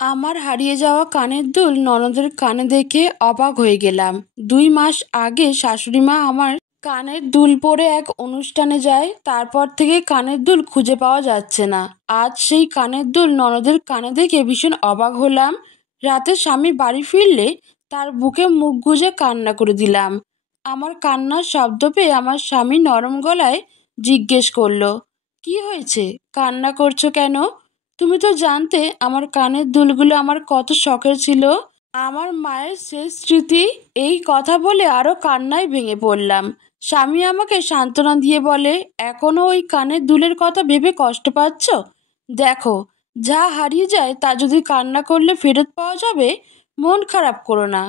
আমার হারিয়ে যাওয়া কানের দুল ননদের কানে দেখে অবাক হয়ে গেলাম। 2 মাস আগে শাশুড়ি মা আমার কানের দুল পরে এক অনুষ্ঠানে যায়, তারপর থেকে কানের দুল খুঁজে পাওয়া যাচ্ছে না। আজ সেই কানের দুল ননদের কানে দেখে ভীষণ অবাক হলাম। রাতে স্বামী বাড়ি ফিরলে তার বুকে মুখ গুজে কান্না করে দিলাম। আমার কান্নার শব্দ পেয়ে আমার স্বামী নরম গলায় জিজ্ঞেস করলো, কি হয়েছে, কান্না করছো কেন? তুমি তো জানতে আমার কানের দুলগুলো আমার কত শখের ছিল, আমার মায়ের শেষ স্মৃতি। এই কথা বলে আরো কান্নায় ভেঙে পড়লাম। স্বামী আমাকে সান্ত্বনা দিয়ে বলে, এখনো ওই কানের দুলের কথা ভেবে কষ্ট পাচ্ছ? দেখো, যা হারিয়ে যায় তা যদি কান্না করলে ফেরত পাওয়া যাবে, মন খারাপ করো না।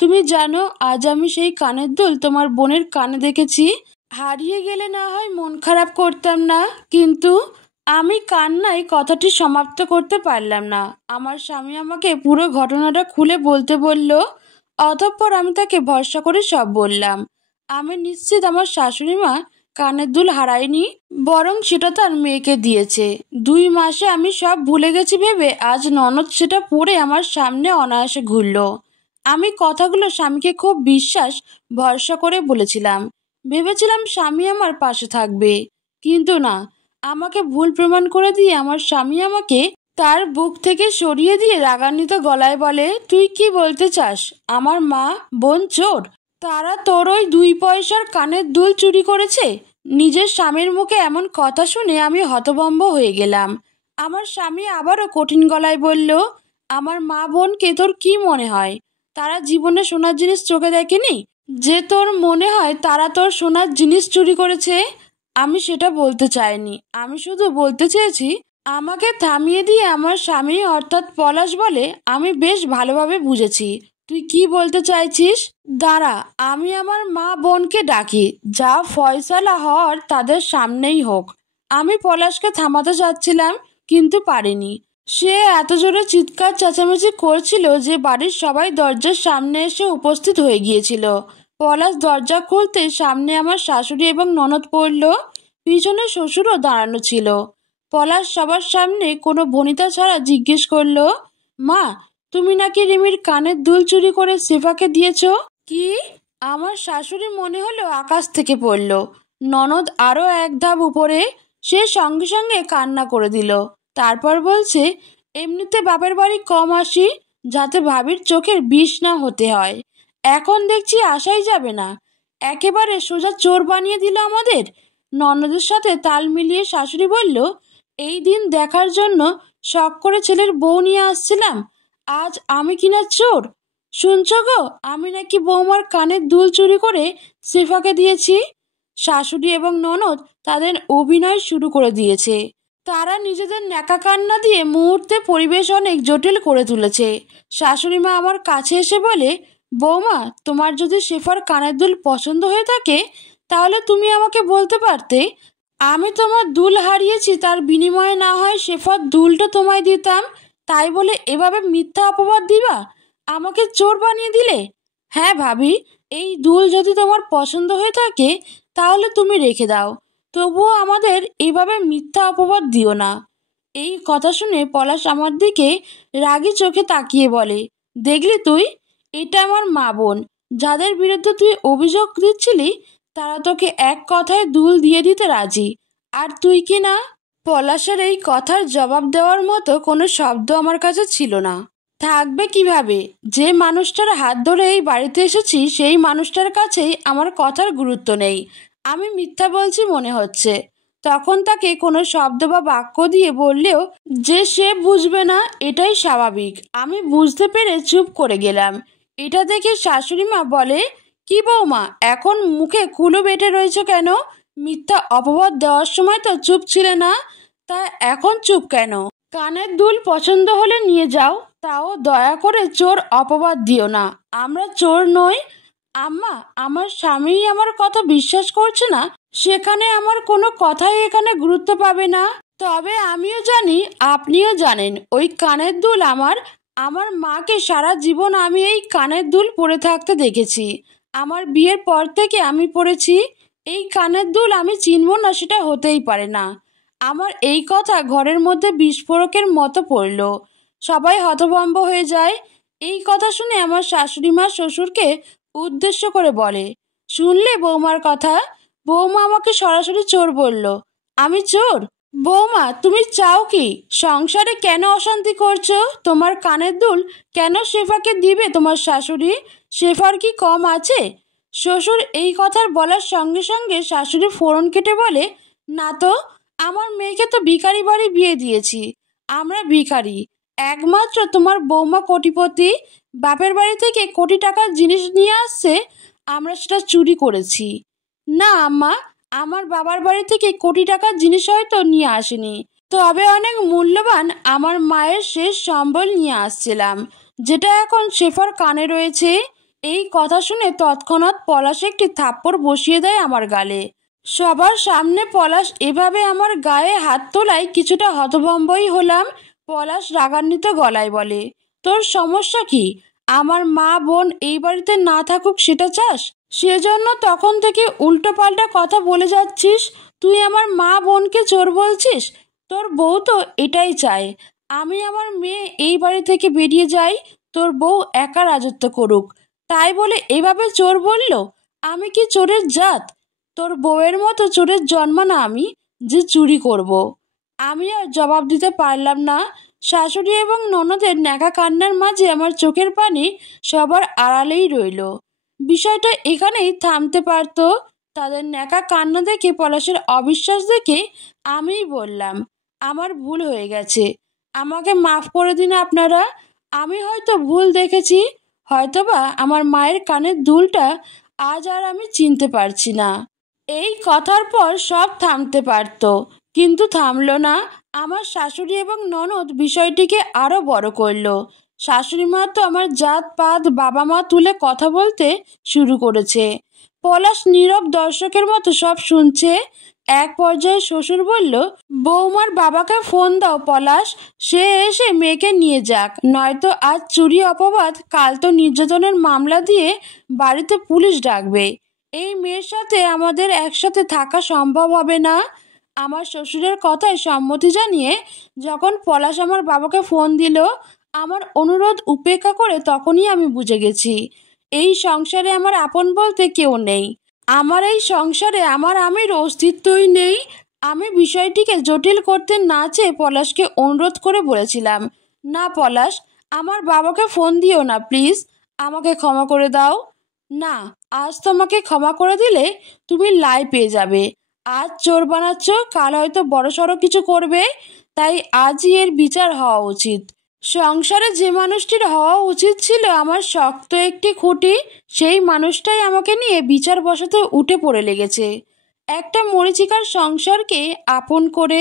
তুমি জানো, আজ আমি সেই কানের দুল তোমার বোনের কানে দেখেছি। হারিয়ে গেলে না হয় মন খারাপ করতাম না, কিন্তু আমি কান্নায় কথাটি সমাপ্ত করতে পারলাম না। আমার স্বামী আমাকে পুরো ঘটনাটা খুলে বলতে বলল। অতঃপর আমি তাকে ভরসা করে সব বললাম। আমি নিশ্চিত আমার শাশুড়ি মা কানের দুল হারায়নি, বরং সেটা তার মেয়েকে দিয়েছে। 2 মাসে আমি সব ভুলে গেছি ভেবে আজ ননদ সেটা পরে আমার সামনে অনায়াসে ঘুরল। আমি কথাগুলো স্বামীকে খুব বিশ্বাস ভরসা করে বলেছিলাম। ভেবেছিলাম স্বামী আমার পাশে থাকবে, কিন্তু না। আমাকে ভুল প্রমাণ করে দিয়ে আমার স্বামী আমাকে তার বুক থেকে সরিয়ে দিয়ে রাগান্বিত গলায় বলে, তুই কি বলতে চাস আমার মা বোন চোর? তারা তোর ওই 2 পয়সার কানের দুল চুরি করেছে? নিজের স্বামীর মুখে এমন কথা শুনে আমি হতভম্ব হয়ে গেলাম। আমার স্বামী আবারও কঠিন গলায় বলল, আমার মা বোনকে তোর কি মনে হয় তারা জীবনে সোনার জিনিস চোখে দেখেনি, যে তোর মনে হয় তারা তোর সোনার জিনিস চুরি করেছে? আমি সেটা বলতে চাইনি, আমি শুধু বলতে চেয়েছি। আমাকে থামিয়ে দিয়ে আমার স্বামী অর্থাৎ পলাশ বলে, আমি বেশ ভালোভাবে বুঝেছি তুই কি বলতে চাইছিস। দাঁড়া, আমি আমার মা বোনকে ডাকি, যা ফয়সালা হওয়ার তাদের সামনেই হোক। আমি পলাশকে থামাতে চাচ্ছিলাম, কিন্তু পারিনি। সে এত জোরে চিৎকার চেঁচামেচি করছিল যে বাড়ির সবাই দরজার সামনে এসে উপস্থিত হয়ে গিয়েছিল। পলাশ দরজা খুলতে সামনে আমার শাশুড়ি এবং ননদ পড়ল, পিছনে শ্বশুরও দাঁড়ানো ছিল। পলাশ সবার সামনে কোনো ভনিতা ছাড়া জিজ্ঞেস করলো, মা, তুমি নাকি রিমির কানের দুল চুরি করে সেফাকে দিয়েছ? কি? আমার শাশুড়ি মনে হলো আকাশ থেকে পড়ল। ননদ আরও এক ধাপ উপরে, সে সঙ্গে সঙ্গে কান্না করে দিল। তারপর বলছে, এমনিতে বাপের বাড়ি কম আসি, যাতে ভাবির চোখের বিষ না হতে হয়। এখন দেখছি আসাই যাবে না, একেবারে সোজা চোর বানিয়ে দিল আমাদের। ননদের সাথে তাল মিলিয়ে শাশুড়ি বলল, এই দিন দেখার জন্য শখ করে ছেলের বউ নিয়ে আসছিলাম, আজ আমি কিনা চোর? শুনছ গো, আমি নাকি বৌমার কানের দুল চুরি করে সেফাকে দিয়েছি। শাশুড়ি এবং ননদ তাদের অভিনয় শুরু করে দিয়েছে। তারা নিজেদের ন্যাকা কান্না দিয়ে মুহূর্তে পরিবেশ অনেক জটিল করে তুলেছে। শাশুড়ি মা আমার কাছে এসে বলে, বৌমা, তোমার যদি শেফার কানের দুল পছন্দ হয়ে থাকে তাহলে তুমি আমাকে বলতে পারতে। আমি তোমার দুল হারিয়েছি, তার বিনিময়ে না হয় শেফার দুলটা তোমায় দিতাম। তাই বলে এভাবে মিথ্যা অপবাদ দিবা, আমাকে চোর বানিয়ে দিলে। হ্যাঁ ভাবি, এই দুল যদি তোমার পছন্দ হয়ে থাকে তাহলে তুমি রেখে দাও, তবুও আমাদের এভাবে মিথ্যা অপবাদ দিও না। এই কথা শুনে পলাশ আমার দিকে রাগী চোখে তাকিয়ে বলে, দেখলি তুই, এটা আমার মা বোন, যাদের বিরুদ্ধে তুই অভিযোগ দিচ্ছিলি তারা তোকে এক কথায় দুল দিয়ে দিতে রাজি, আর তুই কি না? পলাশের এই কথার জবাব দেওয়ার মতো কোনো শব্দ আমার কাছে ছিল না। থাকবে কিভাবে? যে মানুষটার হাত ধরে এই বাড়িতে এসেছি সেই মানুষটার কাছেই আমার কথার গুরুত্ব নেই, আমি মিথ্যা বলছি মনে হচ্ছে। তখন তাকে কোনো শব্দ বা বাক্য দিয়ে বললেও যে সে বুঝবে না, এটাই স্বাভাবিক। আমি বুঝতে পেরে চুপ করে গেলাম। এটা দেখে শাশুড়ি মা বলে, কি বৌমা, এখন মুখে কুলো বেটে রয়েছে কেন? মিথ্যা অপবাদ দেওয়ার সময় তো চুপ ছিলে না, তা এখন চুপ কেন? কানের দুল পছন্দ হলে নিয়ে যাও, তাও দয়া করে চোর অপবাদ দিও না, আমরা চোর নই। আম্মা, আমার স্বামী আমার কথা বিশ্বাস করছে না, সেখানে আমার কোনো কথাই এখানে গুরুত্ব পাবে না। তবে আমিও জানি, আপনিও জানেন, ওই কানের দুল আমার। আমার মাকে সারা জীবন আমি এই কানের দুল পরে থাকতে দেখেছি। আমার বিয়ের পর থেকে আমি পরেছি। এই কানের দুল আমি চিনব না সেটা হতেই পারে না। আমার এই কথা ঘরের মধ্যে বিস্ফোরকের মতো পড়ল। সবাই হতভম্ব হয়ে যায়। এই কথা শুনে আমার শাশুড়ি মা শ্বশুরকে উদ্দেশ্য করে বলে, শুনলে বৌমার কথা? বৌমা আমাকে সরাসরি চোর বলল। আমি চোর? বৌমা, তুমি চাও কি? সংসারে কেন অশান্তি করছো? তোমার কানের দুল কেন শেফাকে দিবে তোমার শাশুড়ি? শেফার কি কম আছে? শ্বশুর এই কথার বলার সঙ্গে সঙ্গে শাশুড়ি ফোড়ন কেটে বলে, না তো, আমার মেয়েকে তো ভিখারি বাড়ি বিয়ে দিয়েছি। আমরা ভিখারি, একমাত্র তোমার বৌমা কোটিপতি, বাপের বাড়ি থেকে কোটি টাকার জিনিস নিয়ে আসছে, আমরা সেটা চুরি করেছি। না আম্মা, আমার বাবার বাড়ি থেকে কোটি টাকার জিনিস হয়তো নিয়ে আসেনি, তবে অনেক মূল্যবান আমার মায়ের শেষ সম্বল নিয়ে আসছিলাম, যেটা এখন শেফার কানে রয়েছে। এই কথা শুনে তৎক্ষণাৎ পলাশ একটি থাপ্পড় বসিয়ে দেয় আমার গালে। সবার সামনে পলাশ এভাবে আমার গায়ে হাত তোলায় কিছুটা হতভম্বই হলাম। পলাশ রাগান্বিত গলায় বলে, তোর সমস্যা কি? আমার মা বোন এই বাড়িতে না থাকুক সেটা চাস? সেজন্য তখন থেকে উল্টোপাল্টা কথা বলে যাচ্ছিস। তুই আমার মা বোনকে চোর বলছিস? তোর বউ তো এটাই চায় আমি আমার মেয়ে এই বাড়ি থেকে বেরিয়ে যাই, তোর বউ একা রাজত্ব করুক, তাই বলে এভাবে চোর বলল? আমি কি চোরের জাত? তোর বউয়ের মতো চোরের জন্ম না আমি যে চুরি করব। আমি আর জবাব দিতে পারলাম না। শাশুড়ি এবং ননদের ন্যাকা কান্নার মাঝে আমার চোখের পানি সবার আড়ালেই রইল। বিষয়টা এখানেই থামতে পারত। তাদের ন্যাকা কান্না দেখে, পলাশের অবিশ্বাস দেখে আমিই বললাম, আমার ভুল হয়ে গেছে, আমাকে মাফ করে দিন আপনারা। আমি হয়তো ভুল দেখেছি, হয়তোবা আমার মায়ের কানের দুলটা আজ আর আমি চিনতে পারছি না। এই কথার পর সব থামতে পারত, কিন্তু থামলো না। আমার শাশুড়ি এবং ননদ বিষয়টিকে আরো বড় করলো। শাশুড়ি মা তো আমার জাত পাত বাবা মা তুলে কথা বলতে শুরু করেছে। পলাশ নীরব দর্শকের মতো সব শুনছে। এক পর্যায়ে শ্বশুর বলল, বৌমার বাবাকে ফোন দাও পলাশ, সে এসে মেয়েকে নিয়ে যাক, নয়তো আজ চুরি অপবাদ, কাল তো নির্যাতনের মামলা দিয়ে বাড়িতে পুলিশ ডাকবে। এই মেয়ের সাথে আমাদের একসাথে থাকা সম্ভব হবে না। আমার শ্বশুরের কথায় সম্মতি জানিয়ে যখন পলাশ আমার বাবাকে ফোন দিল, আমার অনুরোধ উপেক্ষা করে তখনই আমি বুঝে গেছি এই সংসারে আমার আপন বলতে কেউ নেই। আমার এই সংসারে আমার আমির অস্তিত্বই নেই। আমি বিষয়টিকে জটিল করতে না চেয়ে পলাশকে অনুরোধ করে বলেছিলাম, না পলাশ, আমার বাবাকে ফোন দিও না প্লিজ, আমাকে ক্ষমা করে দাও। না, আজ তোমাকে ক্ষমা করে দিলে তুমি লাই পেয়ে যাবে। আজ চোর বানাচ্ছ, কাল হয়তো বড়সড় কিছু করবে, তাই আজই এর বিচার হওয়া উচিত। সংসারে যে মানুষটির হওয়া উচিত ছিল আমার শক্ত একটি খুঁটি, সেই মানুষটাই আমাকে নিয়ে বিচার বসাতে উঠে পড়ে লেগেছে। একটা মরীচিকার সংসারকে আপন করে,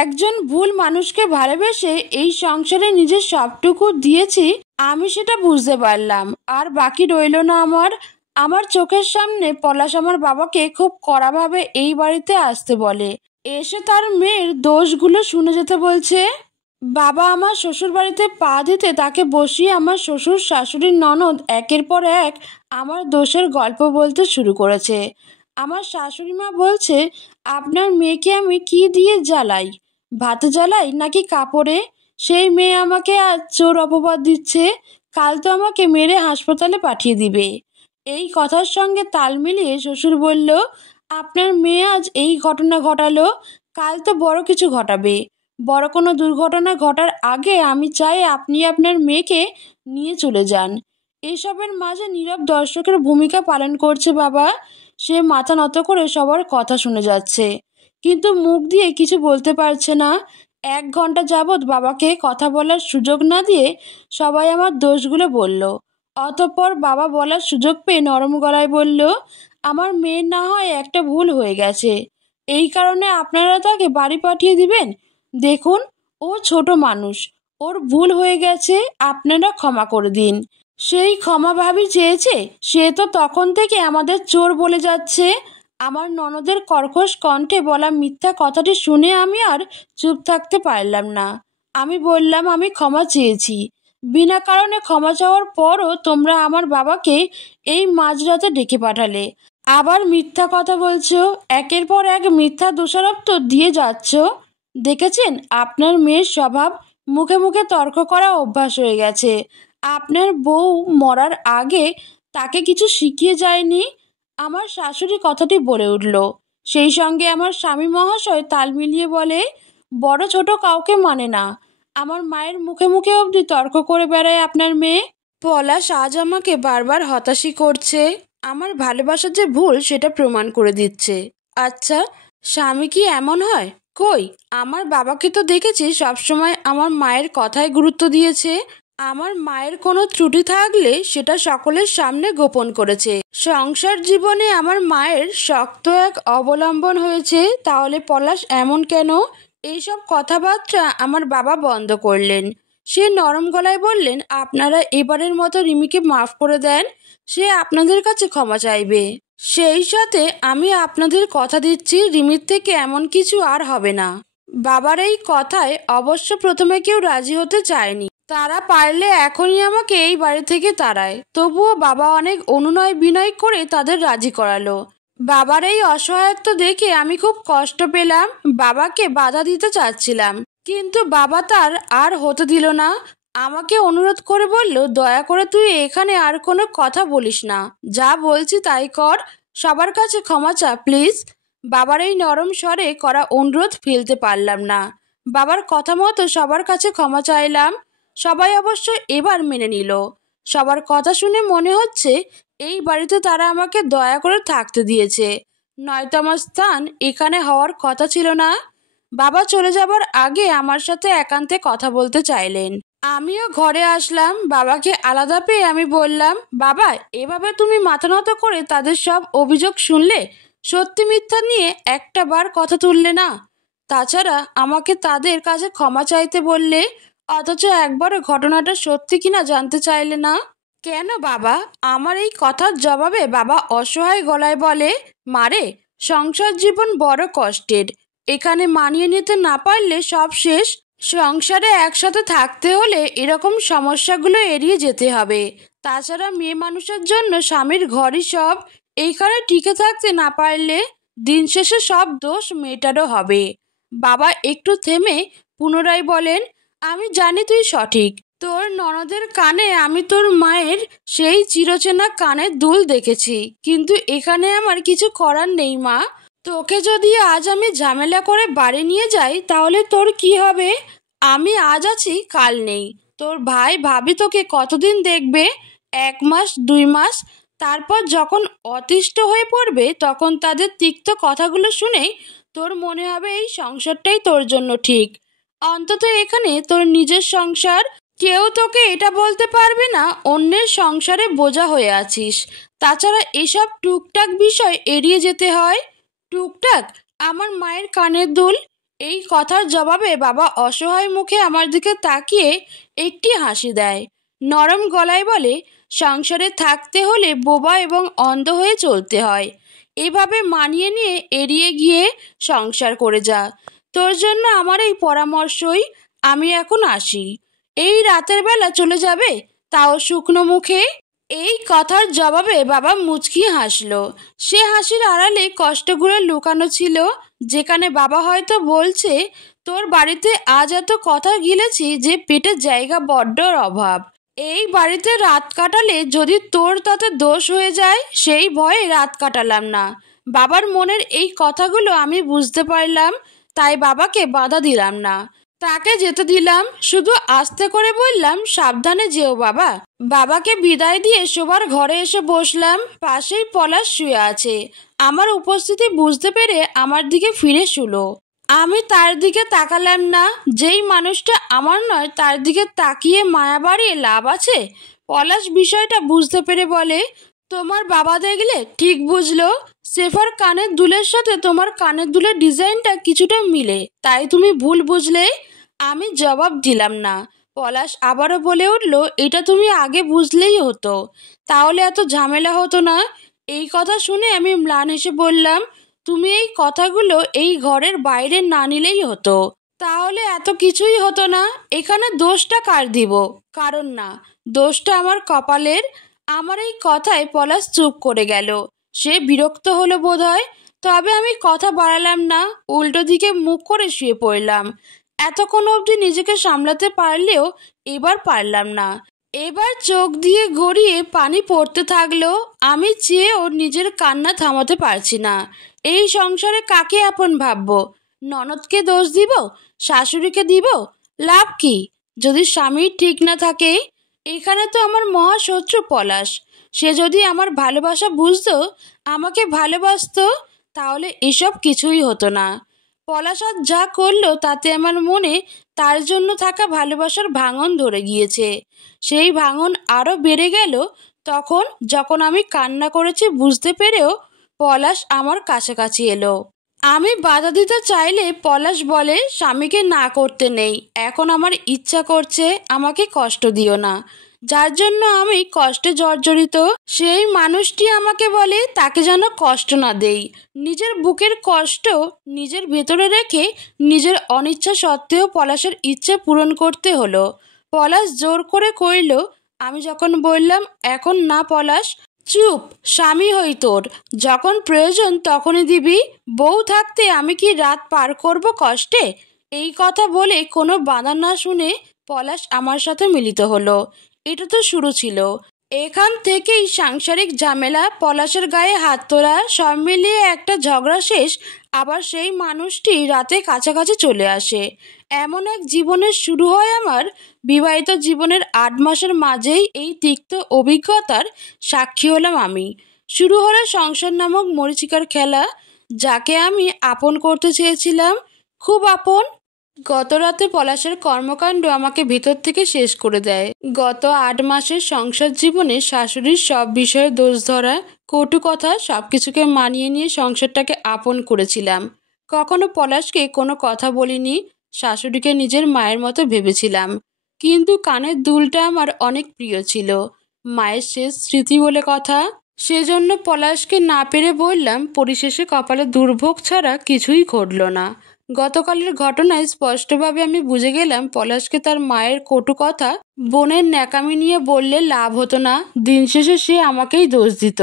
একজন ভুল মানুষকে ভালোবেসে এই সংসারে নিজের সবটুকু দিয়েছি, আমি সেটা বুঝতে পারলাম। আর বাকি রইল না আমার। আমার চোখের সামনে পলাশ আমার বাবাকে খুব কড়াভাবে এই বাড়িতে আসতে বলে, এসে তার মেয়ের দোষগুলো শুনে যেতে বলছে। বাবা আমার শ্বশুর বাড়িতে পা দিতে তাকে বসিয়ে আমার শ্বশুর শাশুড়ির ননদ একের পর এক আমার দোষের গল্প বলতে শুরু করেছে। আমার শাশুড়ি মা বলছে, আপনার মেয়েকে আমি কি দিয়ে জ্বালাই? ভাতে জ্বালাই নাকি কাপড়ে? সেই মেয়ে আমাকে আজ চোর অপবাদ দিচ্ছে, কাল তো আমাকে মেরে হাসপাতালে পাঠিয়ে দিবে। এই কথার সঙ্গে তাল মিলিয়ে শ্বশুর বলল, আপনার মেয়ে আজ এই ঘটনা ঘটালো, কাল তো বড় কিছু ঘটাবে। বড় কোনো দুর্ঘটনা ঘটার আগে আমি চাই আপনি আপনার মেয়েকে নিয়ে চলে যান। এসবের মাঝে নীরব দর্শকের ভূমিকা পালন করছে বাবা। সে মাথা নত করে সবার কথা শুনে যাচ্ছে, কিন্তু মুখ দিয়ে কিছু বলতে পারছে না। 1 ঘন্টা যাবৎ বাবাকে কথা বলার সুযোগ না দিয়ে সবাই আমার দোষগুলো বলল। অতঃপর বাবা বলার সুযোগ পেয়ে নরম গলায় বলল, আমার মেয়ের না হয় একটা ভুল হয়ে গেছে, এই কারণে আপনারা তাকে বাড়ি পাঠিয়ে দিবেন? দেখুন, ও ছোট মানুষ, ওর ভুল হয়ে গেছে, আপনারা ক্ষমা করে দিন। সেই ক্ষমা ভাবি চেয়েছে, সে তো তখন থেকে আমাদের চোর বলে যাচ্ছে। আমার ননদের কর্কশ কণ্ঠে বলা মিথ্যা কথাটি শুনে আমি আর চুপ থাকতে পারলাম না। আমি বললাম, আমি ক্ষমা চেয়েছি। বিনা কারণে ক্ষমা চাওয়ার পরও তোমরা আমার বাবাকে এই মাঝরাতে ডেকে পাঠালে, আবার মিথ্যা কথা বলছো, একের পর এক মিথ্যা দোষারোপ তো দিয়ে যাচ্ছ। দেখেছেন আপনার মেয়ের স্বভাব, মুখে মুখে তর্ক করা অভ্যাস হয়ে গেছে। আপনার বউ মরার আগে তাকে কিছু শিখিয়ে যায়নি? আমার শাশুড়ি কথাটি বলে উঠল। সেই সঙ্গে আমার স্বামী মহাশয় তাল মিলিয়ে বলে, বড় ছোট কাউকে মানে না। আমার মায়ের মুখে মুখে অবধি তর্ক করে বেড়ায় আপনার মেয়ে। পলাশ আজ আমাকে বারবার হতাশই করছে। আমার ভালোবাসা যে ভুল সেটা প্রমাণ করে দিচ্ছে। আচ্ছা, স্বামী কি এমন হয়? কই, আমার বাবাকে তো দেখেছি সবসময় আমার মায়ের কথায় গুরুত্ব দিয়েছে। আমার মায়ের কোনো ত্রুটি থাকলে সেটা সকলের সামনে গোপন করেছে। সংসার জীবনে আমার মায়ের শক্ত এক অবলম্বন হয়েছে। তাহলে পলাশ এমন কেন? এইসব কথাবার্তা আমার বাবা বন্ধ করলেন। সে নরম গলায় বললেন, আপনারা এবারের মতো রিমিকে মাফ করে দেন। সে আপনাদের কাছে ক্ষমা চাইবে। সেই সাথে আমি আপনাদের কথা দিচ্ছি, রিমির থেকে এমন কিছু আর হবে না। বাবার এই কথায় অবশ্য প্রথমে কেউ রাজি হতে চায়নি। তারা পারলে এখনই আমাকে এই বাড়ি থেকে তাড়ায়। তবুও বাবা অনেক অনুনয় বিনয় করে তাদের রাজি করালো। বাবার এই অসহায়ত্ব দেখে আমি খুব কষ্ট পেলাম। বাবাকে বাধা দিতে চাচ্ছিলাম, কিন্তু বাবা তার আর হতে দিল না। আমাকে অনুরোধ করে বলল, দয়া করে তুই এখানে আর কোনো কথা বলিস না। যা বলছি তাই কর। সবার কাছে ক্ষমা চা প্লিজ। বাবার এই নরম স্বরে করা অনুরোধ ফেলতে পারলাম না। বাবার কথা মতো সবার কাছে ক্ষমা চাইলাম। সবাই অবশ্য এবার মেনে নিল। সবার কথা শুনে মনে হচ্ছে এই বাড়িতে তারা আমাকে দয়া করে থাকতে দিয়েছে, নয়তো আমার স্থান এখানে হওয়ার কথা ছিল না। বাবা চলে যাবার আগে আমার সাথে একান্তে কথা বলতে চাইলেন। আমিও ঘরে আসলাম। বাবাকে আলাদা পেয়ে আমি বললাম, বাবা, এভাবে তুমি মাথা নত করে তাদের সব অভিযোগ শুনলে, সত্যি মিথ্যা নিয়ে একটা বার কথা তুললে না। তাছাড়া আমাকে তাদের কাছে ক্ষমা চাইতে বললে, অথচ একবারও ঘটনাটা সত্যি কিনা জানতে চাইলে না কেন? বাবা, আমার এই কথার জবাবে বাবা অসহায় গলায় বলে, মারে, সংসার জীবন বড় কষ্টের। এখানে মানিয়ে নিতে না পারলে সব শেষ। সংসারে একসাথে থাকতে হলে এরকম সমস্যাগুলো এড়িয়ে যেতে হবে। তাছাড়া মেয়ে মানুষের জন্য স্বামীর ঘরই সব। এইখানে টিকে থাকতে না পারলে দিন শেষে সব দোষ মেয়েটারও হবে। বাবা একটু থেমে পুনরায় বলেন, আমি জানি তুই সঠিক। তোর ননদের কানে আমি তোর মায়ের সেই চিরচেনা কানের দুল দেখেছি, কিন্তু এখানে আমার কিছু করার নেই মা। তোকে যদি আজ আমি ঝামেলা করে বাড়ি নিয়ে যাই তাহলে তোর কি হবে? আমি আজ আছি, কাল নেই। তোর ভাই ভাবি তোকে কতদিন দেখবে? 1 মাস, 2 মাস। তারপর যখন অতিষ্ঠ হয়ে পড়বে তখন তাদের তিক্ত কথাগুলো শুনেই তোর মনে হবে এই সংসারটাই তোর জন্য ঠিক। অন্তত এখানে তোর নিজের সংসার। কেউ তোকে এটা বলতে পারবে না অন্যের সংসারে বোঝা হয়ে আছিস। তাছাড়া এসব টুকটাক বিষয় এড়িয়ে যেতে হয়। টুকটাক? আমার মায়ের কানের দুল। এই কথার জবাবে বাবা অসহায় মুখে আমার দিকে তাকিয়ে একটি হাসি দেয়। নরম গলায় বলে, সংসারে থাকতে হলে বোবা এবং অন্ধ হয়ে চলতে হয়। এভাবে মানিয়ে নিয়ে এড়িয়ে গিয়ে সংসার করে যা। তোর জন্য আমার এই পরামর্শই। আমি এখন আসি। এই রাতের বেলা চলে যাবে, তাও শুকনো মুখে। এই কথার জবাবে বাবা মুচকি হাসলো। সে হাসির আড়ালে কষ্টগুলো লুকানো ছিল। যেখানে বাবা হয়তো বলছে, তোর বাড়িতে আজ এত কথা গিলেছি যে পেটে জায়গা বড্ডর অভাব। এই বাড়িতে রাত কাটালে যদি তোর তাতে দোষ হয়ে যায়, সেই ভয়ে রাত কাটালাম না। বাবার মনের এই কথাগুলো আমি বুঝতে পারলাম, তাই বাবাকে বাধা দিলাম না। তাকে যেতে দিলাম, শুধু আস্তে করে বললাম, সাবধানে যেও বাবা। বাবাকে বিদায় দিয়ে শোবার ঘরে এসে বসলাম। পাশেই পলাশ শুয়ে আছে। আমার উপস্থিতি বুঝতে পেরে আমার দিকে ফিরে শুলো। আমি তার দিকে তাকালাম না। যেই মানুষটা আমার নয় তার দিকে তাকিয়ে মায়া বাড়িয়ে লাভ আছে? পলাশ বিষয়টা বুঝতে পেরে বলে, তোমার বাবা দেখলে ঠিক বুঝলো। সেফার কানের দুলের সাথে তোমার কানের দুলের ডিজাইনটা কিছুটা মিলে, তাই তুমি ভুল বুঝলে। আমি জবাব দিলাম না। পলাশ আবারও বলে উঠল, এটা তুমি আগে বুঝলেই হতো, তাহলে এত ঝামেলা হতো না। এই কথা শুনে আমি ম্লান হেসে বললাম, তুমি এই কথাগুলো এই ঘরের বাইরে না নিলেই হতো, তাহলে এত কিছুই হতো না। এখানে দোষটা কার দিব? কারণ না, দোষটা আমার কপালের। আমার এই কথায় পলাশ চুপ করে গেল। সে বিরক্ত হলো বোধহয়। তবে আমি কথা বাড়ালাম না, উল্টো দিকে মুখ করে শুয়ে পড়লাম। এতক্ষণ অবধি নিজেকে সামলাতে পারলেও এবার পারলাম না। এবার চোখ দিয়ে গড়িয়ে পানি পড়তে থাকলো। আমি চেয়েও নিজের কান্না থামাতে পারছি না। এই সংসারে কাকে আপন ভাববো? ননদকে দোষ দিব? শাশুড়িকে দিব? লাভ কি যদি স্বামী ঠিক না থাকে? এখানে তো আমার মহাশত্রু পলাশ। সে যদি আমার ভালোবাসা বুঝতো, আমাকে ভালোবাসতো, তাহলে এসব কিছুই হতো না। পলাশ আজ যা করলো তাতে আমার মনে তার জন্য থাকা ভালোবাসার ভাঙন ধরে গিয়েছে। সেই ভাঙন আরও বেড়ে গেল যখন আমি কান্না করেছি বুঝতে পেরেও পলাশ আমার কাছাকাছি এলো। আমি বাধা দিতে চাইলে পলাশ বলে, স্বামীকে না করতে নেই, এখন আমার ইচ্ছা করছে, আমাকে কষ্ট দিও না। যার জন্য আমি কষ্টে জর্জরিত সেই মানুষটি আমাকে বলে তাকে যেন কষ্ট না দেই। নিজের বুকের কষ্ট নিজের ভেতরে রেখে নিজের অনিচ্ছা সত্ত্বেও পলাশের ইচ্ছে পূরণ করতে হলো। পলাশ জোর করে কইল। আমি যখন বললাম, এখন না পলাশ, চুপ, স্বামী হই তোর, যখন প্রয়োজন তখনই দিবি। বউ থাকতে আমি কি রাত পার করব কষ্টে? এই কথা বলে কোনো বাধা না শুনে পলাশ আমার সাথে মিলিত হলো। এটা তো শুরু ছিল। এখান থেকেই সাংসারিক ঝামেলা, পলাশের গায়ে হাত তোলা, সব মিলিয়ে একটা ঝগড়া শেষ। আবার সেই মানুষটি রাতে কাছাকাছি চলে আসে। এমন এক জীবনের শুরু হয় আমার। বিবাহিত জীবনের 8 মাসের মাঝেই এই তিক্ত অভিজ্ঞতার সাক্ষী হলাম আমি। শুরু হলো সংসার নামক মরীচিকার খেলা, যাকে আমি আপন করতে চেয়েছিলাম, খুব আপন। গত রাতে পলাশের কর্মকাণ্ড আমাকে ভেতর থেকে শেষ করে দেয়। গত 8 মাসের সংসার জীবনে শাশুড়ির সব বিষয়ে দোষ ধরা, কটু কথা, সবকিছুকে মানিয়ে নিয়ে সংসারটাকে আপন করেছিলাম। কখনো পলাশকে কোনো কথা বলিনি। শাশুড়িকে নিজের মায়ের মতো ভেবেছিলাম। কিন্তু কানের দুলটা আমার অনেক প্রিয় ছিল, মায়ের শেষ স্মৃতি বলে কথা। সেজন্য পলাশকে না পেরে বললাম, পরিশেষে কপালে দুর্ভোগ ছাড়া কিছুই ঘটল না। গতকালের ঘটনায় স্পষ্টভাবে আমি বুঝে গেলাম পলাশকে তার মায়ের কটু কথা, বোনের ন্যাকামি নিয়ে বললে লাভ হতো না। দিন শেষে সে আমাকেই দোষ দিত।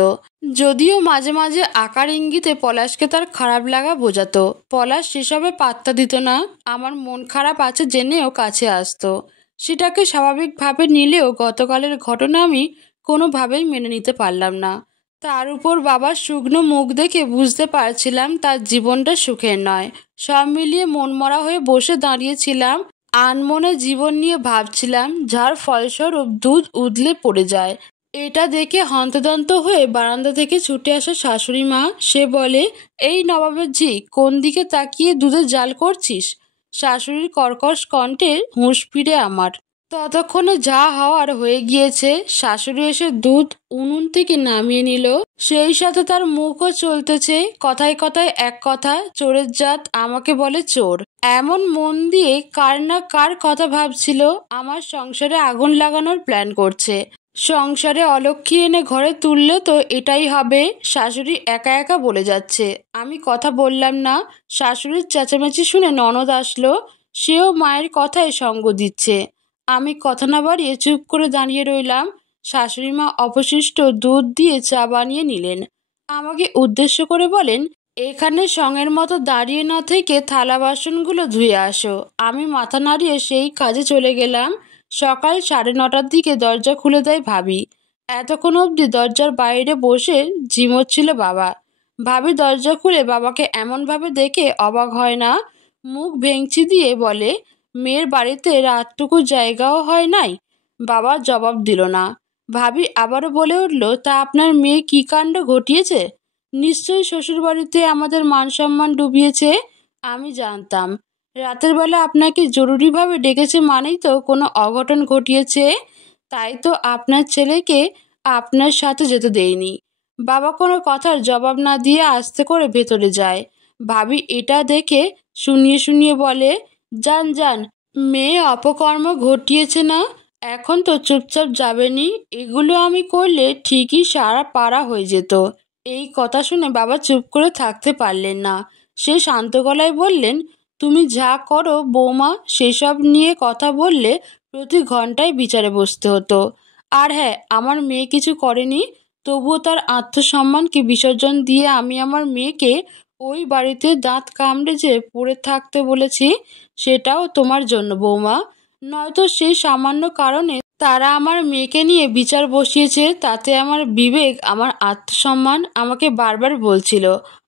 যদিও মাঝে মাঝে আকার ইঙ্গিতে পলাশকে তার খারাপ লাগা বোঝাতো। পলাশ সেসবে পাত্তা দিত না। আমার মন খারাপ আছে জেনেও কাছে আসতো। সেটাকে স্বাভাবিকভাবে নিলেও গতকালের ঘটনা আমি কোনোভাবেই মেনে নিতে পারলাম না। তার উপর বাবার শুকনো মুখ দেখে বুঝতে পারছিলাম তার জীবনটা সুখের নয়। সব মিলিয়ে মনমরা হয়ে বসে দাঁড়িয়েছিলাম। আনমনে জীবন নিয়ে ভাবছিলাম, যার ফলস্বরূপ দুধ উদলে পড়ে যায়। এটা দেখে হন্তদন্ত হয়ে বারান্দা থেকে ছুটে আসা শাশুড়ি মা, সে বলে, এই নবাবের ঝি, কোন দিকে তাকিয়ে দুধের জাল করছিস? শাশুড়ির কর্কশ কণ্ঠে হুঁশ ফিরে আমার। ততক্ষণে যা হওয়ার হয়ে গিয়েছে। শাশুড়ি এসে দুধ উনুন থেকে নামিয়ে নিল। সেই সাথে তার মুখও চলতেছে কথায় কথায় এক কথা, চোরের জাত আমাকে বলে চোর। এমন মন দিয়ে কার না কার কথা ভাবছিল। আমার সংসারে আগুন লাগানোর প্ল্যান করছে। সংসারে অলক্ষ্মী এনে ঘরে তুললে তো এটাই হবে। শাশুড়ি একা একা বলে যাচ্ছে। আমি কথা বললাম না। শাশুড়ির চেঁচামেচি শুনে ননদ আসলো। সেও মায়ের কথায় সঙ্গ দিচ্ছে। আমি কথা না বাড়িয়ে চুপ করে দাঁড়িয়ে রইলাম। শাশুড়ি মা অবশিষ্ট দুধ দিয়ে চা বানিয়ে নিলেন। আমাকে উদ্দেশ্য করে বলেন, এখানে সঙ্গের মতো দাঁড়িয়ে না থেকে থালা বাসনগুলো ধুয়ে আসো। আমি মাথা নাড়িয়ে সেই কাজে চলে গেলাম। সকাল 9:30টার দিকে দরজা খুলে দেয় ভাবি। এতক্ষণ অবধি দরজার বাইরে বসে ঝিমোচ্ছিল বাবা। ভাবি দরজা খুলে বাবাকে এমনভাবে দেখে অবাক হয় না। মুখ ভেঙচি দিয়ে বলে, মেয়ের বাড়িতে রাতটুকু জায়গাও হয় নাই? বাবা জবাব দিল না। ভাবি আবারও বলে উঠল, তা আপনার মেয়ে কী কাণ্ড ঘটিয়েছে? নিশ্চয়ই শ্বশুরবাড়িতে আমাদের মান সম্মান ডুবিয়েছে। আমি জানতাম। রাতের বেলা আপনাকে জরুরিভাবে ডেকেছে মানেই তো কোনো অঘটন ঘটিয়েছে। তাই তো আপনার ছেলেকে আপনার সাথে যেতে দেয়নি। বাবা কোনো কথার জবাব না দিয়ে আস্তে করে ভেতরে যায়। ভাবি এটা দেখে শুনিয়ে শুনিয়ে বলে, যান যান, মেয়ে অপকর্ম ঘটিয়েছে না, এখন তো চুপচাপ যাবেনি। এগুলো আমি করলে ঠিকই সারা পাড়া হয়ে যেত। এই কথা শুনে বাবা চুপ করে থাকতে পারলেন না। সে শান্ত গলায় বললেন, তুমি যা করো বৌমা, সেসব নিয়ে কথা বললে প্রতি ঘন্টায় বিচারে বসতে হতো। আর হ্যাঁ, আমার মেয়ে কিছু করেনি, তবুও তার আত্মসম্মানকে বিসর্জন দিয়ে আমি আমার মেয়েকে ওই বাড়িতে দাঁত কামড়ে যে পড়ে থাকতে বলেছি সেটাও তোমার জন্য বৌমা। নয়তো সেই সামান্য কারণে তারা আমার মেয়েকে নিয়ে বিচার বসিয়েছে। তাতে আমার বিবেক, আমার আত্মসম্মান আমাকে বারবার বলছিল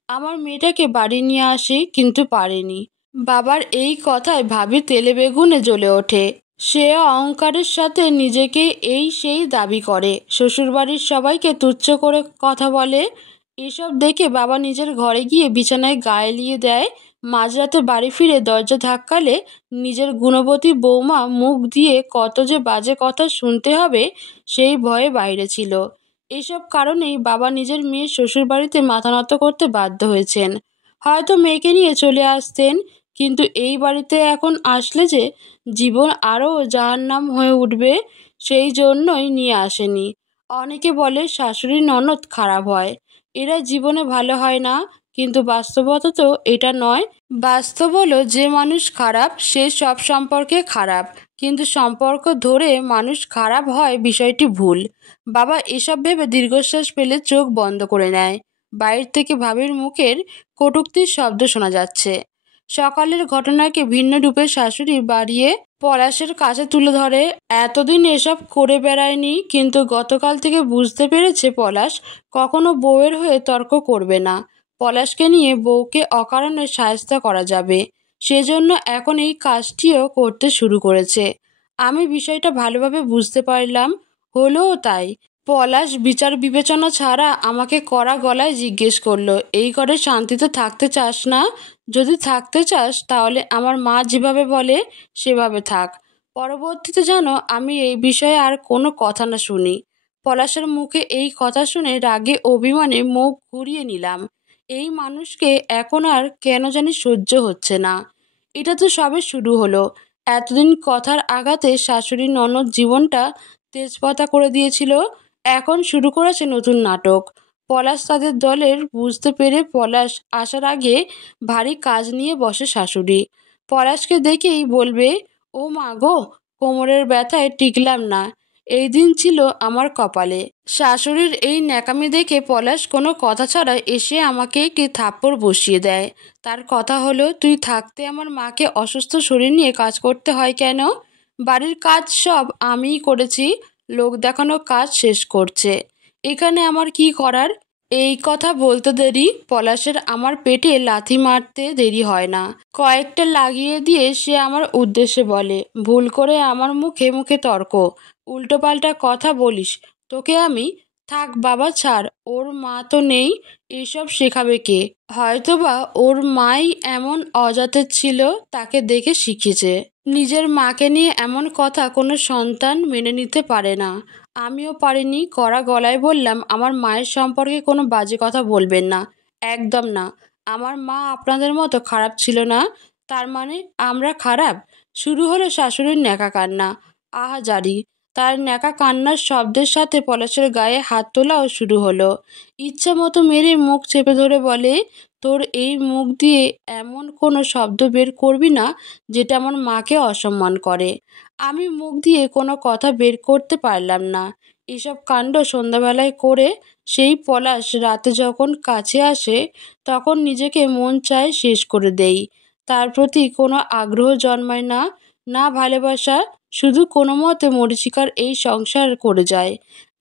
আমার মেয়েটাকে বাড়ি নিয়ে আসি, কিন্তু পারেনি। বাবার এই কথায় ভাবি তেলে বেগুনে জ্বলে ওঠে। সে অহংকারের সাথে নিজেকে এই সেই দাবি করে, শ্বশুরবাড়ির সবাইকে তুচ্ছ করে কথা বলে। এসব দেখে বাবা নিজের ঘরে গিয়ে বিছানায় গা এলিয়ে দেয়। মাঝরাতে বাড়ি ফিরে দরজা ধাক্কালে নিজের গুণবতী বৌমা মুখ দিয়ে কত যে বাজে কথা শুনতে হবে সেই ভয়ে বাইরে ছিল। এইসব কারণেই বাবা নিজের মেয়ের শ্বশুরবাড়িতে মাথা নত করতে বাধ্য হয়েছেন। হয়তো মেয়েকে নিয়ে চলে আসতেন, কিন্তু এই বাড়িতে এখন আসলে যে জীবন আরও জাহান্নাম হয়ে উঠবে, সেই জন্যই নিয়ে আসেনি। অনেকে বলে শাশুড়ি ননদ খারাপ হয়, এরা জীবনে ভালো হয় না, কিন্তু বাস্তবতা তো এটা নয়। বাস্তব হলো যে মানুষ খারাপ সে সব সম্পর্কে খারাপ, কিন্তু সম্পর্ক ধরে মানুষ খারাপ হয় বিষয়টি ভুল। বাবা এসব ভেবে দীর্ঘশ্বাস ফেলে চোখ বন্ধ করে নেয়। বাইরে থেকে ভাবির মুখের কটূক্তির শব্দ শোনা যাচ্ছে। সকালের ঘটনাকে ভিন্ন রূপে শাশুড়ি বাড়িয়ে পলাশের কাছে তুলে ধরে। এতদিন এসব করে বেড়ায়নি, কিন্তু গতকাল থেকে বুঝতে পেরেছে পলাশ কখনো বউয়ের হয়ে তর্ক করবে না। পলাশকে নিয়ে বউকে অকারণে শায়েস্তা করা যাবে, সেজন্য এখন এই কাজটিও করতে শুরু করেছে। আমি বিষয়টা ভালোভাবে বুঝতে পারলাম, হলোও তাই। পলাশ বিচার বিবেচনা ছাড়া আমাকে কড়া গলায় জিজ্ঞেস করলো, এই ঘরে শান্তিতে থাকতে চাস না? যদি থাকতে চাস তাহলে আমার মা যেভাবে বলে সেভাবে থাক। পরবর্তীতে যেন আমি এই বিষয়ে আর কোনো কথা না শুনি। পলাশের মুখে এই কথা শুনে রাগে অভিমানে মুখ ঘুরিয়ে নিলাম। এই মানুষকে এখন আর কেন জানি সহ্য হচ্ছে না। এটা তো সবে শুরু হলো। এতদিন কথার আঘাতে শাশুড়ি ননদ জীবনটা তেজপাতা করে দিয়েছিল, এখন শুরু করেছে নতুন নাটক। পলাশ তাদের দলের বুঝতে পেরে পলাশ আসার আগে ভারী কাজ নিয়ে বসে শাশুড়ি। পলাশকে দেখেই বলবে, ও মা গো, কোমরের ব্যথায় টিকলাম না, এই দিন ছিল আমার কপালে। শাশুড়ির এই ন্যাকামি দেখে পলাশ কোনো কথা ছাড়া এসে আমাকে একটি থাপ্পড় বসিয়ে দেয়। তার কথা হলো, তুই থাকতে আমার মাকে অসুস্থ শরীর নিয়ে কাজ করতে হয় কেন? বাড়ির কাজ সব আমিই করেছি, লোক দেখানো কাজ শেষ করছে, এখানে আমার কি করার? এই কথা বলতে দেরি পলাশের আমার পেটে লাথি মারতে দেরি হয় না। কয়েকটা লাগিয়ে দিয়ে সে আমার উদ্দেশ্যে বলে, ভুল করে আমার মুখে মুখে তর্ক, উল্টোপাল্টা কথা বলিস, তোকে আমি। থাক বাবা ছাড়, ওর মা তো নেই, এসব শেখাবে কে? হয়তোবা ওর মাই এমন অজাতের ছিল, তাকে দেখে শিখেছে। নিজের মাকে নিয়ে এমন কথা কোনো সন্তান মেনে নিতে পারে না। আমিও পারিনি। কড়া গলায় বললাম, আমার মায়ের সম্পর্কে কোনো বাজে কথা বলবেন না, একদম না। আমার মা আপনাদের মতো খারাপ ছিল না। তার মানে আমরা খারাপ? শুরু হলো শাশুড়ির ন্যাকা কান্না। আহা জারি! তার ন্যাকা কান্নার শব্দের সাথে পলাশের গায়ে হাত তোলাও শুরু হলো। ইচ্ছা মতো মেরে মুখ চেপে ধরে বলে, তোর এই মুখ দিয়ে এমন কোনো শব্দ বের করবি না যেটা আমার মাকে অসম্মান করে। আমি মুখ দিয়ে কোনো কথা বের করতে পারলাম না। এসব কাণ্ড সন্ধ্যাবেলায় করে সেই পলাশ রাতে যখন কাছে আসে তখন নিজেকে মন চায় শেষ করে দেই। তার প্রতি কোনো আগ্রহ জন্মায় না, না ভালোবাসা, শুধু কোনো মতে মরীচিকার এই সংসার করে যায়।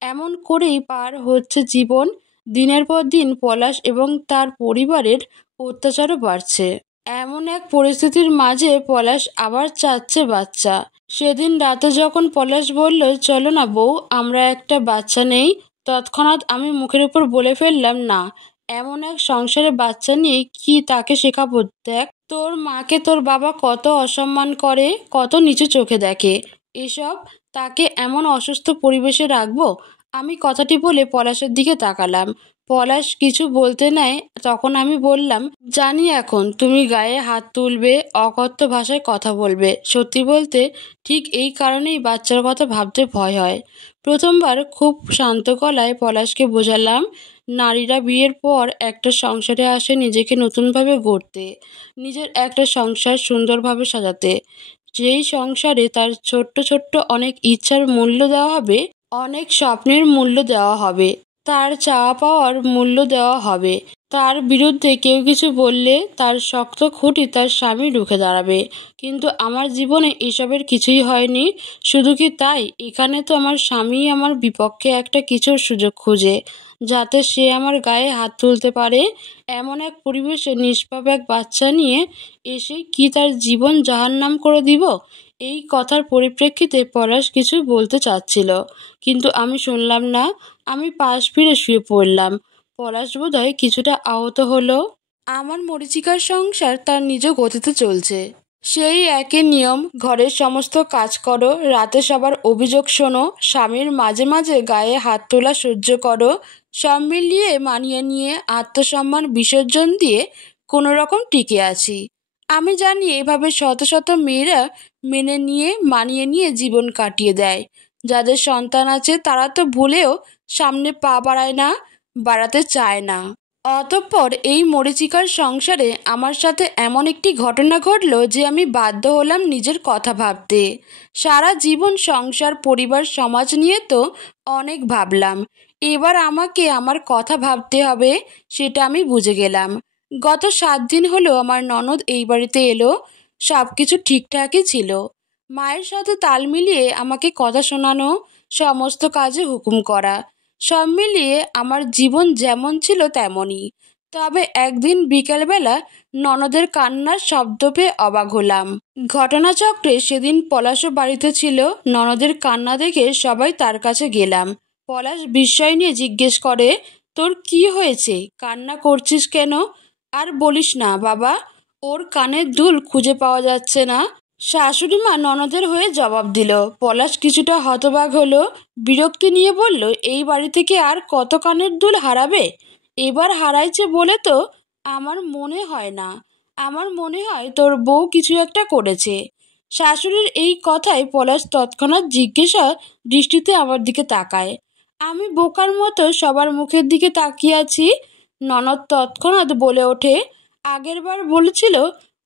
এমন করেই পার হচ্ছে জীবন। দিনের পর দিন পলাশ এবং তার পরিবারের অত্যাচারও বাড়ছে। এমন এক পরিস্থিতির মাঝে পলাশ আবার চাচ্ছে বাচ্চা। সেদিন রাতে যখন পলাশ বলল, চলো না বউ, আমরা একটা বাচ্চা নেই, তৎক্ষণাৎ আমি মুখের উপর বলে ফেললাম, না, এমন এক সংসারে বাচ্চা নিয়ে কি তাকে শেখাবো? দেখ তোর মাকে তোর বাবা কত অসম্মান করে, কত নিচু চোখে দেখে, এসব তাকে এমন অসুস্থ পরিবেশে রাখবো? আমি কথাটি বলে পলাশের দিকে তাকালাম। পলাশ কিছু বলতে নেয়, তখন আমি বললাম, জানি এখন তুমি গায়ে হাত তুলবে, অকথ্য ভাষায় কথা বলবে। সত্যি বলতে ঠিক এই কারণেই বাচ্চার কথা ভাবতে ভয় হয়। প্রথমবার খুব শান্ত গলায় পলাশকে বোঝালাম, নারীরা বিয়ের পর একটা সংসারে আসে নিজেকে নতুনভাবে গড়তে, নিজের একটা সংসার সুন্দরভাবে সাজাতে। যেই সংসারে তার ছোট্ট ছোট্ট অনেক ইচ্ছার মূল্য দেওয়া হবে, অনেক স্বপ্নের মূল্য দেওয়া হবে। তার চাওয়া পাওয়ার মূল্য দেওয়া হবে। তার বিরুদ্ধে কেউ কিছু বললে তার শক্ত খুঁটি তার স্বামী রুখে দাঁড়াবে। কিন্তু আমার জীবনে এসবের কিছুই হয়নি। শুধু কি তাই, এখানে তো আমার স্বামী আমার বিপক্ষে একটা কিছুর সুযোগ খুঁজে, যাতে সে আমার গায়ে হাত তুলতে পারে। এমন এক পরিবেশে নিষ্পাপ এক বাচ্চা নিয়ে এসে কি তার জীবন জাহান্নাম করে দিব? এই কথার পরিপ্রেক্ষিতে পলাশ কিছু বলতে চাচ্ছিল, কিন্তু আমি শুনলাম না। আমি পাশ ফিরে শুয়ে পড়লাম। পলাশ বোধহয় কিছুটা আহত হলো। আমার মরীচিকার সংসার তার নিজ গতিতে চলছে। সেই একই নিয়ম, ঘরের সমস্ত কাজ করো, রাতে সবার অভিযোগ শোনো, স্বামীর মাঝে মাঝে গায়ে হাত তোলা সহ্য করো, সব মিলিয়ে মানিয়ে নিয়ে আত্মসম্মান বিসর্জন দিয়ে কোনো রকম টিকে আছি। আমি জানি এভাবে শত শত মেয়েরা মেনে নিয়ে মানিয়ে নিয়ে জীবন কাটিয়ে দেয়। যাদের সন্তান আছে তারা তো ভুলেও সামনে পা বাড়ায় না, বাড়াতে চায় না। অতঃপর এই মরীচিকার সংসারে আমার সাথে এমন একটি ঘটনা ঘটল যে আমি বাধ্য হলাম নিজের কথা ভাবতে। সারা জীবন সংসার, পরিবার, সমাজ নিয়ে তো অনেক ভাবলাম। এবার আমাকে আমার কথা ভাবতে হবে, সেটা আমি বুঝে গেলাম। গত 7 দিন হলো আমার ননদ এই বাড়িতে এলো। সব কিছু ঠিকঠাকই ছিল। মায়ের সাথে তাল মিলিয়ে আমাকে কথা শোনানো, সমস্ত কাজে হুকুম করা, সব মিলিয়ে আমার জীবন যেমন ছিল তেমনই। তবে একদিন বিকেলবেলা ননদের কান্নার শব্দ পেয়ে অবাক হলাম। ঘটনাচক্রে সেদিন পলাশও বাড়িতে ছিল। ননদের কান্না দেখে সবাই তার কাছে গেলাম। পলাশ বিস্ময় নিয়ে জিজ্ঞেস করে, তোর কি হয়েছে? কান্না করছিস কেন? আর বলিস না বাবা, ওর কানের দুল খুঁজে পাওয়া যাচ্ছে না। শাশুড়ি মা ননদের হয়ে জবাব দিল। পলাশ কিছুটা হতবাক হলো, বিরক্তি নিয়ে বলল, এই বাড়ি থেকে আর কত কানের দুল হারাবে? এবার হারাইছে বলে তো আমার মনে হয় না। আমার মনে হয় তোর বউ কিছু একটা করেছে। শাশুড়ির এই কথায় পলাশ তৎক্ষণাৎ জিজ্ঞাসা দৃষ্টিতে আমার দিকে তাকায়। আমি বোকার মতো সবার মুখের দিকে তাকিয়ে আছি। ননদ তৎক্ষণাৎ বলে ওঠে, আগের বার বলেছিল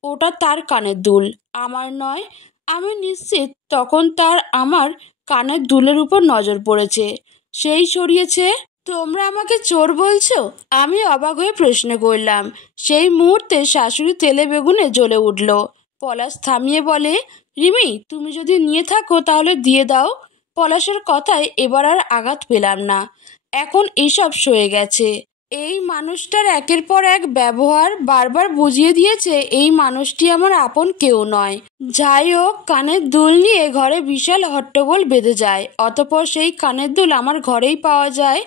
ওটা তার কানের দুল, আমার নয়। আমি নিশ্চিত তখন তার আমার কানের দুলের উপর নজর পড়েছে, সেই সরিয়েছে। তোমরা আমাকে চোর বলছো? আমি অবাক হয়ে প্রশ্ন করলাম। সেই মুহূর্তে শাশুড়ি তেলে বেগুনে জ্বলে উঠল। পলাশ থামিয়ে বলে, রিমি, তুমি যদি নিয়ে থাকো তাহলে দিয়ে দাও। পলাশের কথায় এবার আর আঘাত পেলাম না। এখন এসব সয়ে গেছে। এই মানুষটার একের পর এক ব্যবহার বারবার বুঝিয়ে দিয়েছে এই মানুষটি আমার আপন কেউ নয়। যাই হোক, কানের দুল নিয়ে ঘরে বিশাল হট্টগোল বেঁধে যায়। অতঃপর সেই কানের দুল আমার ঘরেই পাওয়া যায়।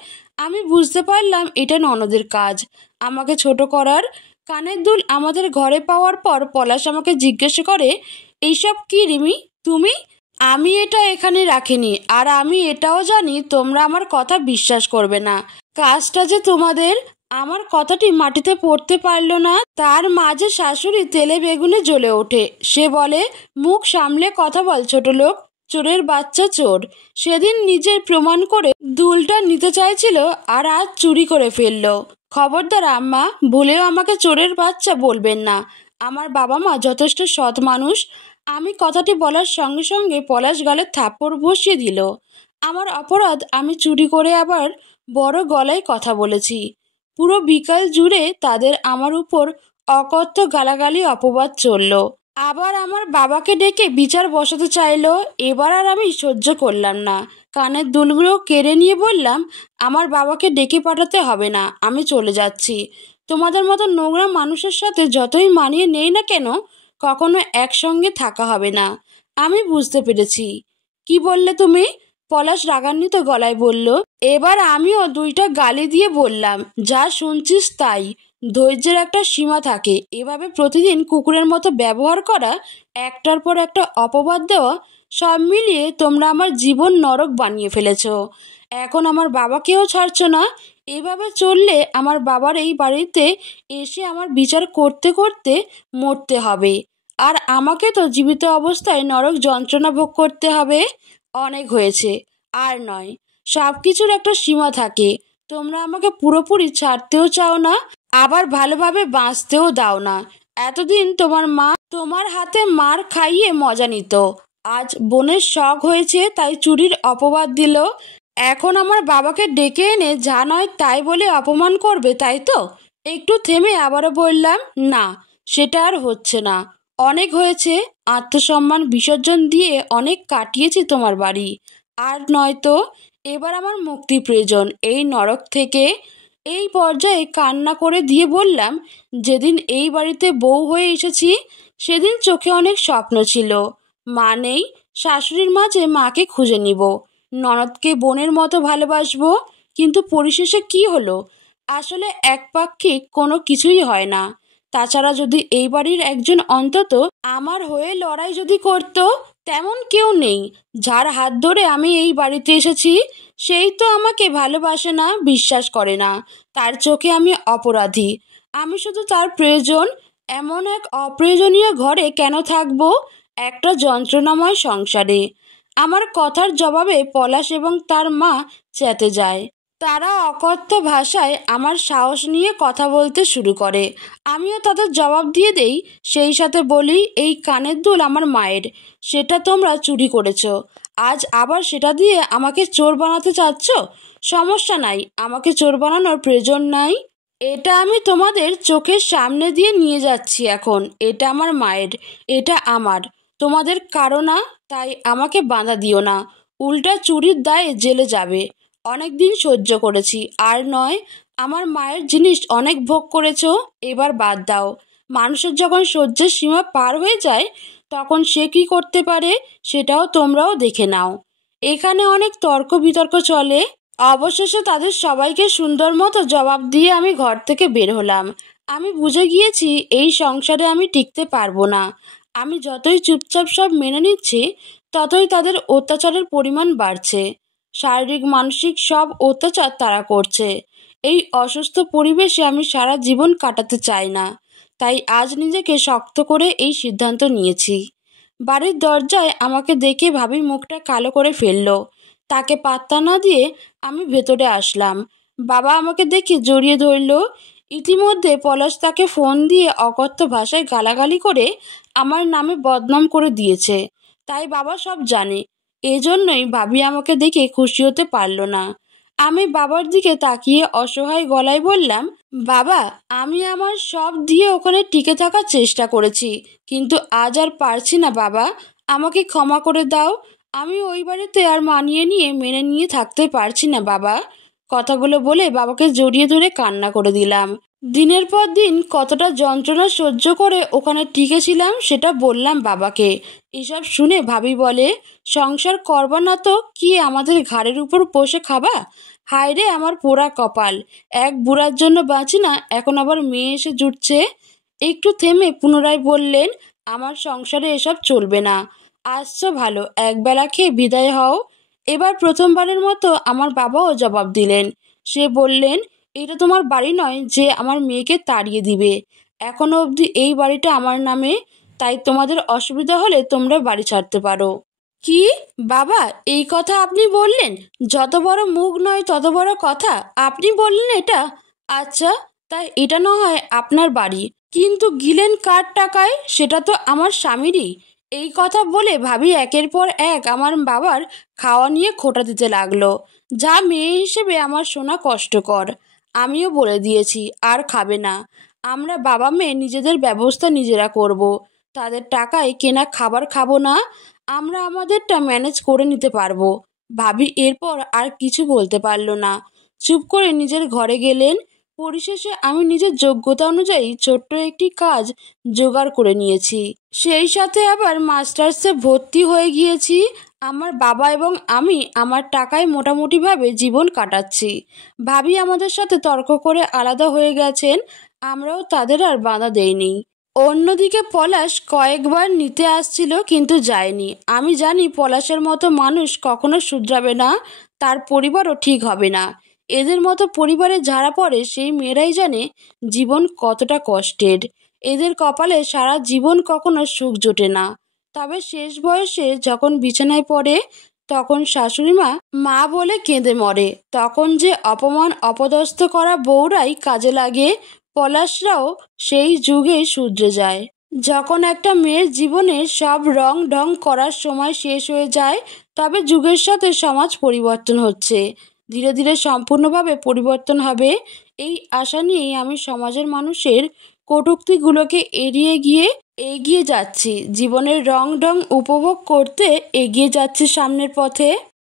আমি বুঝতে পারলাম এটা ননদের কাজ, আমাকে ছোট করার। কানের দুল আমাদের ঘরে পাওয়ার পর পলাশ আমাকে জিজ্ঞেস করে, এইসব কি রিমি তুমি? আমি এটা এখানে রাখিনি, আর আমি এটাও জানি তোমরা আমার কথা বিশ্বাস করবে না। কাজটা যে তোমাদের। আমার কথাটি মাটিতে পড়তে পারল না। তার মাঝে শাশুড়ি তেলে বেগুনে জ্বলে ওঠে। সে বলে, মুখ সামলে কথা বল ছোট লোক, চোরের বাচ্চা চোর। সেদিন নিজের প্রমাণ করে দুলটা নিতে চাইছিল, আর আজ চুরি করে ফেললো। খবরদার আম্মা, ভুলেও আমাকে চোরের বাচ্চা বলবেন না। আমার বাবা মা যথেষ্ট সৎ মানুষ। আমি কথাটি বলার সঙ্গে সঙ্গে পলাশ গালে থাপ্পড় বসিয়ে দিল। আমার অপরাধ, আমি চুরি করে আবার বড় গলায় কথা বলেছি। পুরো বিকাল জুড়ে তাদের আমার উপর অকথ্য গালাগালি অপবাদ চলল। আবার আমার বাবাকে ডেকে বিচার বসাতে চাইলো। এবার আর আমি সহ্য করলাম না। কানের দুলগুলো কেড়ে নিয়ে বললাম, আমার বাবাকে ডেকে পাঠাতে হবে না, আমি চলে যাচ্ছি। তোমাদের মতো নোংরা মানুষের সাথে যতই মানিয়ে নেই না কেন, কখনো একসঙ্গে থাকা হবে না। আমি বুঝতে পেরেছি। কি বললে তুমি? পলাশ রাগান্বিত গলায় বলল। এবার আমিও দুইটা গালি দিয়ে বললাম, যা শুনছিস তাই। ধৈর্যের একটা সীমা থাকে। এভাবে প্রতিদিন কুকুরের মতো ব্যবহার করা, একটার পর একটা অপবাদ দেওয়া, সব মিলিয়ে তোমরা আমার জীবন নরক বানিয়ে ফেলেছ। এখন আমার বাবাকেও ছাড়ছ না। এভাবে চললে আমার বাবার এই বাড়িতে এসে আমার বিচার করতে করতে মরতে হবে। আর আমাকে তো জীবিত অবস্থায় নরক যন্ত্রণা ভোগ করতে হবে। অনেক হয়েছে, আর নয়। সব কিছুর একটা সীমা থাকে। তোমরা আমাকে পুরোপুরি ছাড়তেও চাও না, আবার ভালোভাবে বাঁচতেও দাও না। এতদিন তোমার মা তোমার হাতে মার খাইয়ে মজা নিত। আজ বোনের শখ হয়েছে তাই চুরির অপবাদ দিল। এখন আমার বাবাকে ডেকে এনে যা নয় তাই বলে অপমান করবে, তাই তো? একটু থেমে আবারও বললাম, না, সেটা আর হচ্ছে না। অনেক হয়েছে। আত্মসম্মান বিসর্জন দিয়ে অনেক কাটিয়েছি তোমার বাড়ি। আর নয়তো এবার আমার মুক্তি প্রয়োজন এই নরক থেকে। এই পর্যায়ে কান্না করে দিয়ে বললাম, যেদিন এই বাড়িতে বউ হয়ে এসেছি সেদিন চোখে অনেক স্বপ্ন ছিল। মা নেই, শাশুড়ির মাঝে মাকে খুঁজে নিব, ননদকে বোনের মতো ভালোবাসবো। কিন্তু পরিশেষে কি হলো? আসলে একপাক্ষিক কোনো কিছুই হয় না। তাছাড়া যদি এই বাড়ির একজন অন্তত আমার হয়ে লড়াই যদি করতো, তেমন কেউ নেই। যার হাত ধরে আমি এই বাড়িতে এসেছি সেই তো আমাকে ভালোবাসে না, বিশ্বাস করে না। তার চোখে আমি অপরাধী। আমি শুধু তার প্রয়োজন। এমন এক অপ্রয়োজনীয় ঘরে কেন থাকবো, একটা যন্ত্রণাময় সংসারে? আমার কথার জবাবে পলাশ এবং তার মা চেতে যায়। তারা অকথ্য ভাষায় আমার সাহস নিয়ে কথা বলতে শুরু করে। আমিও তাদের জবাব দিয়ে দেই। সেই সাথে বলি, এই কানের দুল আমার মায়ের, সেটা তোমরা চুরি করেছো। আজ আবার সেটা দিয়ে আমাকে চোর বানাতে চাচ্ছ? সমস্যা নাই, আমাকে চোর বানানোর প্রয়োজন নাই। এটা আমি তোমাদের চোখের সামনে দিয়ে নিয়ে যাচ্ছি এখন। এটা আমার মায়ের, এটা আমার, তোমাদের কারো না। তাই আমাকে বাধা দিও না, উল্টা চুরির দায়ে জেলে যাবে। অনেক দিন সহ্য করেছি, আর নয়। আমার মায়ের জিনিস অনেক ভোগ করেছো, এবার বাদ দাও। মানুষের যখন সহ্যের সীমা পার হয়ে যায় তখন সে কি করতে পারে সেটাও তোমরাও দেখে নাও। এখানে অনেক তর্ক বিতর্ক চলে। অবশেষে তাদের সবাইকে সুন্দর মতো জবাব দিয়ে আমি ঘর থেকে বের হলাম। আমি বুঝে গিয়েছি এই সংসারে আমি টিকতে পারবো না। আমি যতই চুপচাপ সব মেনে নিচ্ছি ততই তাদের অত্যাচারের পরিমাণ বাড়ছে। শারীরিক মানসিক সব অত্যাচার তারা করছে। এই অসুস্থ পরিবেশে আমি সারা জীবন কাটাতে চাই না। তাই আজ নিজেকে শক্ত করে এই সিদ্ধান্ত নিয়েছি। বাড়ির দরজায় আমাকে দেখে ভাবি মুখটা কালো করে ফেললো। তাকে পাত্তা না দিয়ে আমি ভেতরে আসলাম। বাবা আমাকে দেখে জড়িয়ে ধরল। ইতিমধ্যে পলাশ তাকে ফোন দিয়ে অকথ্য ভাষায় গালাগালি করে আমার নামে বদনাম করে দিয়েছে। তাই বাবা সব জানে। এজন্যই ভাবি আমাকে দেখে খুশি হতে পারল না। আমি বাবার দিকে তাকিয়ে অসহায় গলায় বললাম, বাবা, আমি আমার সব দিয়ে ওখানে টিকে থাকার চেষ্টা করেছি, কিন্তু আজ আর পারছি না বাবা। আমাকে ক্ষমা করে দাও। আমি ওই বাড়িতে আর মানিয়ে নিয়ে মেনে নিয়ে থাকতে পারছি না বাবা। কথাগুলো বলে বাবাকে জড়িয়ে ধরে কান্না করে দিলাম। দিনের পর দিন কতটা যন্ত্রণা সহ্য করে ওখানে টিকেছিলাম সেটা বললাম বাবাকে। এসব শুনে ভাবি বলে, সংসার করবা না তো কি আমাদের ঘাড়ের উপর বসে খাবা? হায় রে আমার পোড়া কপাল, এক বুড়ার জন্য বাঁচি না, এখন আবার মেয়ে এসে জুটছে। একটু থেমে পুনরায় বললেন, আমার সংসারে এসব চলবে না। আসছো ভালো, একবেলা খেয়ে বিদায় হও। এবার প্রথমবারের মতো আমার বাবাও জবাব দিলেন। সে বললেন, এটা তোমার বাড়ি নয় যে আমার মেয়েকে তাড়িয়ে দিবে। এখনো অবধি এই বাড়িটা আমার নামে। তাই তোমাদের অসুবিধা হলে তোমরা বাড়ি ছাড়তে পারো। কি বাবা, এই কথা আপনি বললেন? যত বড় মুখ নয় তত বড় কথা, আপনি বললেন এটা? আচ্ছা, তাই এটা না হয় আপনার বাড়ি, কিন্তু গিলেন কার টাকায়? সেটা তো আমার স্বামীরই। এই কথা বলে ভাবি একের পর এক আমার বাবার খাওয়া নিয়ে খোঁটা দিতে লাগলো। যা মেয়ে হিসেবে আমার শোনা কষ্টকর। আমিও বলে দিয়েছি আর খাবে না। আমরা বাবা মেয়ে নিজেদের ব্যবস্থা নিজেরা করব। তাদের টাকায় কেনা খাবার খাবো না। আমরা আমাদেরটা ম্যানেজ করে নিতে পারবো। ভাবি এরপর আর কিছু বলতে পারল না, চুপ করে নিজের ঘরে গেলেন। পরিশেষে আমি নিজের যোগ্যতা অনুযায়ী ছোট্ট একটি কাজ জোগাড় করে নিয়েছি। সেই সাথে আবার মাস্টার্সে ভর্তি হয়ে গিয়েছি। আমার বাবা এবং আমি আমার টাকায় মোটামুটিভাবে জীবন কাটাচ্ছি। ভাবি আমাদের সাথে তর্ক করে আলাদা হয়ে গেছেন, আমরাও তাদের আর বাধা দেইনি। অন্যদিকে পলাশ কয়েকবার নিতে আসছিল কিন্তু যায়নি। আমি জানি পলাশের মতো মানুষ কখনো শুধরাবে না, তার পরিবারও ঠিক হবে না। এদের মতো পরিবারে যারা পড়ে সেই মেয়েরাই জানে জীবন কতটা কষ্টের। এদের কপালে সারা জীবন কখনো সুখ জোটে না। তবে শেষ বয়সে যখন বিছানায় পড়ে তখন শাশুড়িমা মা বলে কেঁদে মরে। তখন যে অপমান অপদস্থ করা বউরাই কাজে লাগে, পলাশরাও সেই যুগে শুধরে যায়। যখন একটা মেয়ের জীবনে সব রং ঢং করার সময় শেষ হয়ে যায়, তবে যুগের সাথে সমাজ পরিবর্তন হচ্ছে, ধীরে ধীরে সম্পূর্ণভাবে পরিবর্তন হবে, এই আশা নিয়েই আমি সমাজের মানুষের কটূক্তিগুলোকে এড়িয়ে গিয়ে এগিয়ে যাচ্ছি, জীবনের রং ঢং উপভোগ করতে এগিয়ে যাচ্ছি সামনের পথে।